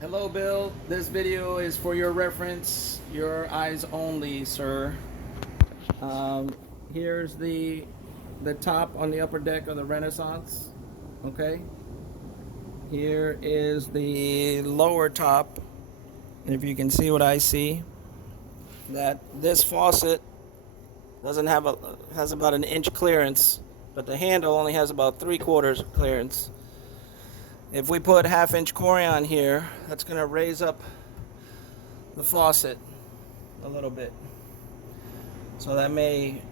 Hello, Bill. This video is for your reference, your eyes only, sir. Um, Here's the top on the upper deck of the Renaissance. Okay. Here is the lower top, and if you can see what I see, that this faucet doesn't have has about an inch clearance, but the handle only has about 3/4 clearance. If we put half-inch Corian here, that's going to raise up the faucet a little bit. So that may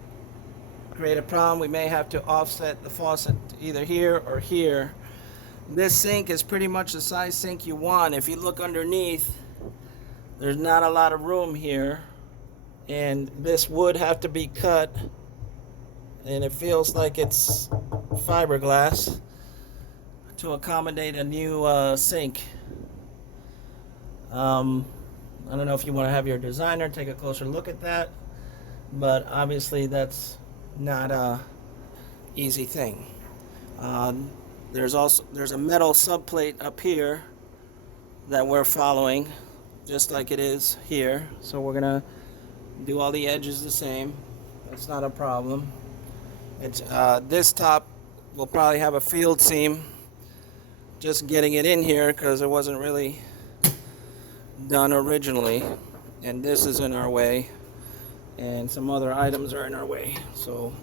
create a problem. We may have to offset the faucet either here or here. This sink is pretty much the size sink you want. If you look underneath, there's not a lot of room here, and this would have to be cut, and it feels like it's fiberglass to accommodate a new sink. I don't know if you want to have your designer take a closer look at that, but obviously that's not a easy thing. There's a metal subplate up here that we're following, just like it is here. So we're gonna do all the edges the same. That's not a problem. It's this top will probably have a field seam. Just getting it in here because it wasn't really done originally, and this is in our way, and some other items are in our way, so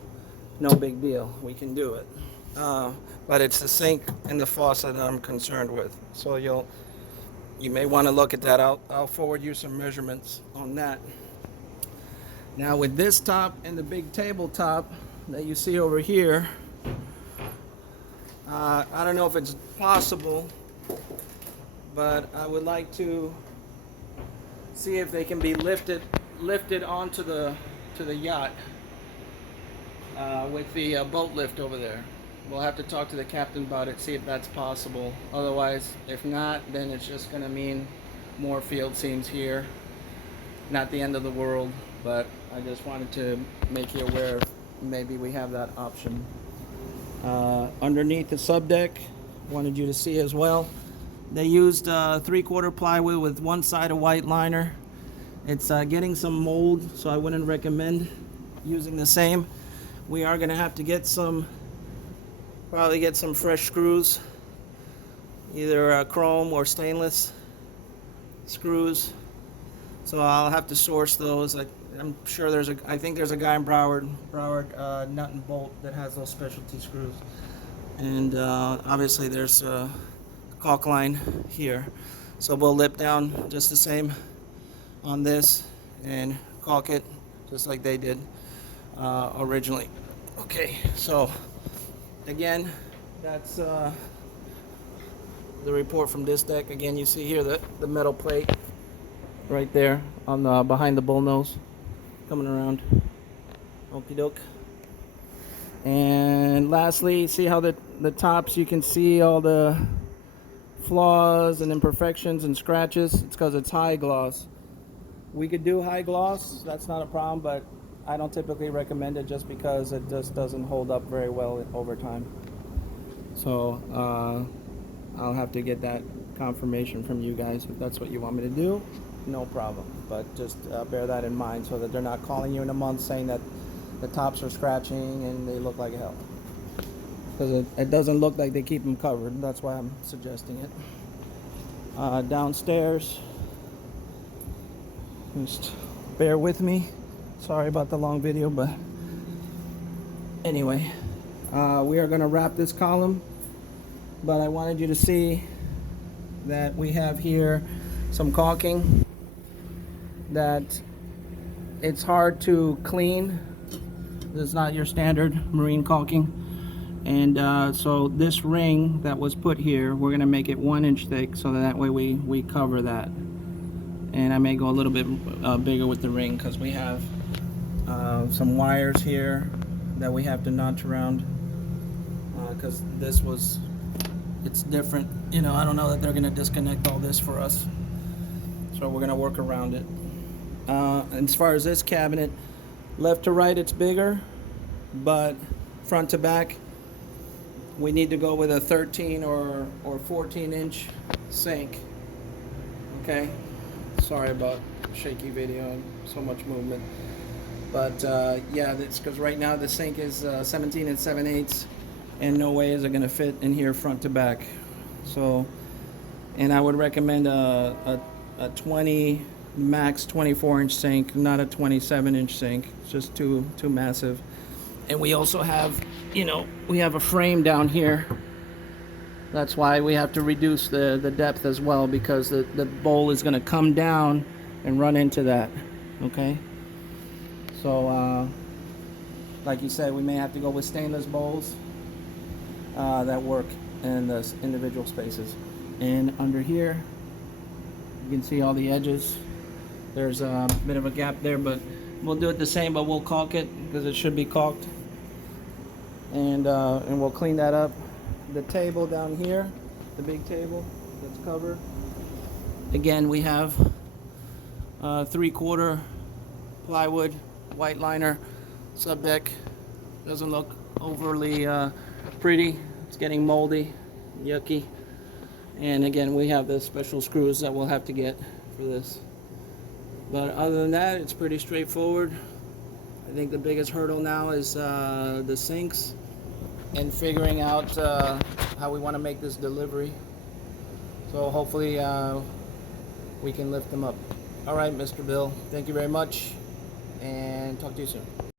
no big deal, we can do it. But it's the sink and the faucet that I'm concerned with, so you may want to look at that. I'll forward you some measurements on that. Now with this top and the big tabletop that you see over here, I don't know if it's possible, but I would like to see if they can be lifted onto the yacht with the boat lift over there. We'll have to talk to the captain about it, see if that's possible. Otherwise, if not, then it's just going to mean more field seams here. Not the end of the world, but I just wanted to make you aware maybe we have that option. Underneath the subdeck, wanted you to see as well. They used 3/4 plywood with one side of white liner. It's getting some mold, so I wouldn't recommend using the same. We are going to have to probably get some fresh screws, either chrome or stainless screws. So I'll have to source those. I'm sure I think there's a guy in Broward Nut and Bolt that has those specialty screws. And obviously there's a caulk line here. So we'll lip down just the same on this and caulk it just like they did originally. Okay, so again, that's the report from this deck. Again, you see here the metal plate right there on the behind the bullnose coming around. Okie doke. And lastly, see how the tops, you can see all the flaws and imperfections and scratches. It's because it's high gloss. We could do high gloss, that's not a problem, but I don't typically recommend it just because it just doesn't hold up very well over time. So I'll have to get that confirmation from you guys. If that's what you want me to do, no problem. But just bear that in mind so that they're not calling you in a month saying that the tops are scratching and they look like hell. Because it doesn't look like they keep them covered. That's why I'm suggesting it. Downstairs, just bear with me. Sorry about the long video, but anyway, we are going to wrap this column, but I wanted you to see that we have here some caulking that it's hard to clean. This is not your standard marine caulking, and so this ring that was put here, we're going to make it 1 inch thick so that way we cover that. And I may go a little bit bigger with the ring because we have some wires here that we have to notch around because it's different. You know, I don't know that they're going to disconnect all this for us, so we're going to work around it. As far as this cabinet, left to right it's bigger, but front to back we need to go with a 13 or 14 inch sink Okay, sorry about shaky video and so much movement, but yeah, that's because right now the sink is 17 and 7/8, and no way is it gonna fit in here front to back. So, and I would recommend a 20 max 24-inch sink, not a 27-inch sink. It's just too massive. And we also have, we have a frame down here. That's why we have to reduce the depth as well, because the bowl is going to come down and run into that. Okay, so like you said, we may have to go with stainless bowls that work in the individual spaces. And under here you can see all the edges. There's a bit of a gap there, but we'll do it the same, but we'll caulk it because it should be caulked. And we'll clean that up. The table down here, the big table that's covered. Again, we have 3/4 plywood, white liner, sub deck. Doesn't look overly pretty. It's getting moldy, yucky. And again, we have the special screws that we'll have to get for this. But other than that, it's pretty straightforward. I think the biggest hurdle now is the sinks and figuring out how we want to make this delivery. So hopefully we can lift them up. All right, Mr. Bill, thank you very much, and talk to you soon.